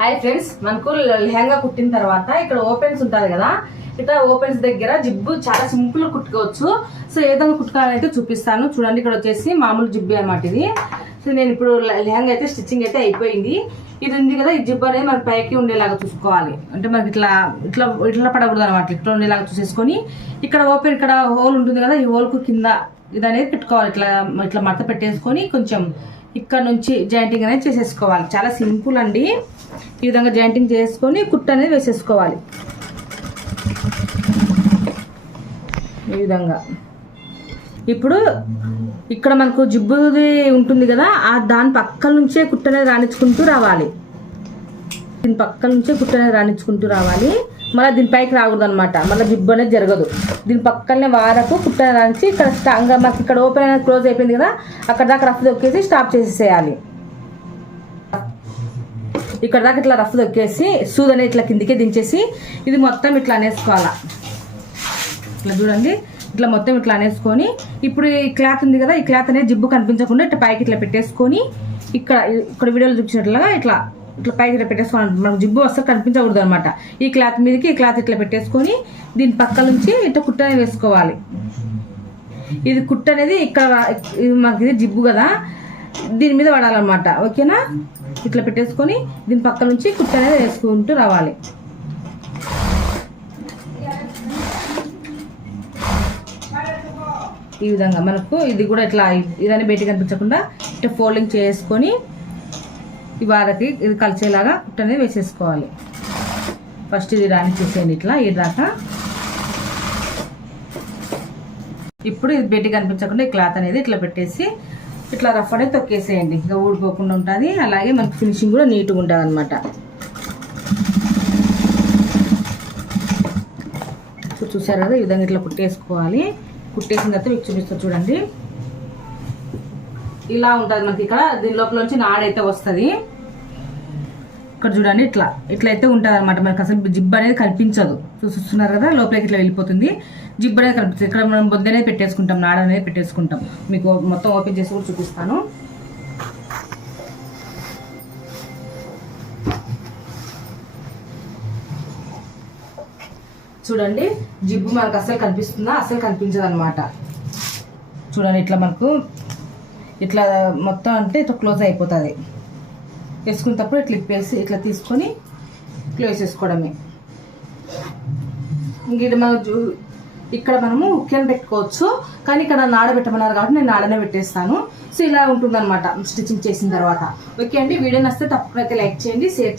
Hi friends, మనకు లెహంగా కుట్టిన తర్వాత ఇక్కడ ఓపెన్స్ ఉంటుంది కదా, ఇట్లా ఓపెన్స్ దగ్గర జిబ్బు చాలా సింపుల్ కుట్టుకోవచ్చు. సో ఏ విధంగా కుట్టుకోవాలైతే చూపిస్తాను. చూడండి, ఇక్కడ వచ్చేసి మామూలు జిబ్బు అనమాట ఇది. సో నేను ఇప్పుడు లెహంగా అయితే స్టిచ్చింగ్ అయితే అయిపోయింది. ఇది ఉంది కదా, ఈ జిబ్బు అనేది మనకి పైకి ఉండేలాగా చూసుకోవాలి. అంటే మనకి ఇట్లా ఇట్లా ఇట్లా పడకూడదు అనమాట, ఇట్లా ఉండేలాగా చూసేసుకొని ఇక్కడ ఓపెన్ ఇక్కడ హోల్ ఉంటుంది కదా, ఈ హోల్కు కింద ఇది అనేది పెట్టుకోవాలి. ఇట్లా ఇట్లా మడత పెట్టేసుకొని కొంచెం ఇక్కడ నుంచి జాయింటింగ్ అనేది చేసేసుకోవాలి. చాలా సింపుల్ అండి. ఈ విధంగా జాయింటింగ్ చేసుకొని కుట్టు అనేది వేసేసుకోవాలి. ఈ విధంగా ఇప్పుడు ఇక్కడ మనకు జిబ్బుది ఉంటుంది కదా, దాని పక్కల నుంచే కుట్టు అనేది రాణించుకుంటూ రావాలి. దీని పక్కల నుంచే కుట్టు అనేది రాణించుకుంటూ రావాలి. మళ్ళీ దీని పైకి రాకూడదు అనమాట, మళ్ళీ జిబ్బు అనేది జరగదు. దీని పక్కనే వారకు కుట్టు అనేది రాణించి ఇక్కడ స్ట్రాంగ్గా మనకి ఇక్కడ ఓపెన్ అనేది క్లోజ్ అయిపోయింది కదా, అక్కడ దాకా రఫ్ దొక్కేసి స్టాప్ చేసేసేయాలి. ఇక్కడ దాకా ఇట్లా రఫ్ దొక్కేసి సూది అనేది ఇట్లా కిందికే దించేసి ఇది మొత్తం ఇట్లా అనేసుకోవాలా. ఇట్లా చూడండి, ఇట్లా మొత్తం ఇట్లా అనేసుకొని ఇప్పుడు ఈ క్లాత్ ఉంది కదా, ఈ క్లాత్ అనేది జిబ్బు కనిపించకుండా ఇట్లా పైకి ఇట్లా పెట్టేసుకొని ఇక్కడ ఇక్కడ వీడియోలో చూపించినట్లుగా ఇట్లా ఇట్లా పైకి ఇట్లా పెట్టేసుకోవాలి. మనకు జిబ్బు అసలు కనిపించకూడదు అనమాట. ఈ క్లాత్ మీదకి ఈ క్లాత్ ఇట్లా పెట్టేసుకొని దీని పక్క నుంచి ఇట్లా కుట్టు అనేది వేసుకోవాలి. ఇది కుట్టు అనేది ఇక్కడ మనకి ఇది జిబ్బు కదా, దీని మీద పడాలన్నమాట. ఓకేనా? ఇట్లా పెట్టేసుకొని దీని పక్క నుంచి కుట్టు అనేది వేసుకుంటూ రావాలి. ఈ విధంగా మనకు ఇది కూడా ఇట్లా ఇదని బయట కనిపించకుండా ఇట్లా ఫోల్డింగ్ చేసుకొని ఈ వారకి ఇది కలిసేలాగా కుట్టు అనేది వేసేసుకోవాలి. ఫస్ట్ ఇది రాణించేసేయండి ఇట్లా ఈ దాకా. ఇప్పుడు ఇది బయట కనిపించకుండా ఈ క్లాత్ అనేది ఇట్లా పెట్టేసి ఇట్లా రఫ్ అనేది తొక్కేసేయండి. ఇంకా ఊడిపోకుండా ఉంటుంది, అలాగే మనకి ఫినిషింగ్ కూడా నీట్గా ఉంటుంది అనమాట. చూసారు కదా, ఈ విధంగా ఇట్లా కుట్టేసుకోవాలి. కుట్టేసిన తర్వాత మీకు చూపిస్తారు చూడండి, ఇలా ఉంటుంది మనకి. ఇక్కడ దీని లోపల నుంచి నాడైతే వస్తుంది. ఇక్కడ చూడండి, ఇట్లా ఇట్లా అయితే ఉంటుంది అనమాట. మనకి అసలు జిబ్బు అనేది కనిపించదు. చూస్తున్నారు కదా, లోపలికి ఇట్లా వెళ్ళిపోతుంది. జిబ్బు అనేది కనిపిస్తుంది. ఇక్కడ మనం బొద్దు అనేది పెట్టేసుకుంటాం, నాడ అనేది పెట్టేసుకుంటాం. మీకు మొత్తం ఓపెన్ చేసి కూడా చూపిస్తాను. చూడండి, జిబ్బు మనకు అసలు కనిపిస్తుందా? అసలు కనిపించదు అనమాట. చూడండి, ఇట్లా మనకు ఇట్లా మొత్తం అంటే ఇట్లా క్లోజ్ అయిపోతుంది. వేసుకునేటప్పుడు ఇట్లా ఇప్పేసి ఇట్లా తీసుకొని ఇట్లా వేసేసుకోవడమే. ఇంక మనం ఇక్కడ మనము ఉక్కెని పెట్టుకోవచ్చు, కానీ ఇక్కడ నాడ పెట్టమన్నారు కాబట్టి నేను నాడనే పెట్టేస్తాను. సో ఇలా ఉంటుందన్నమాట స్టిచ్చింగ్ చేసిన తర్వాత. ఓకే అండి, వీడియో నచ్చితే తప్పకుండా అయితే లైక్ చేయండి, షేర్ చేయండి.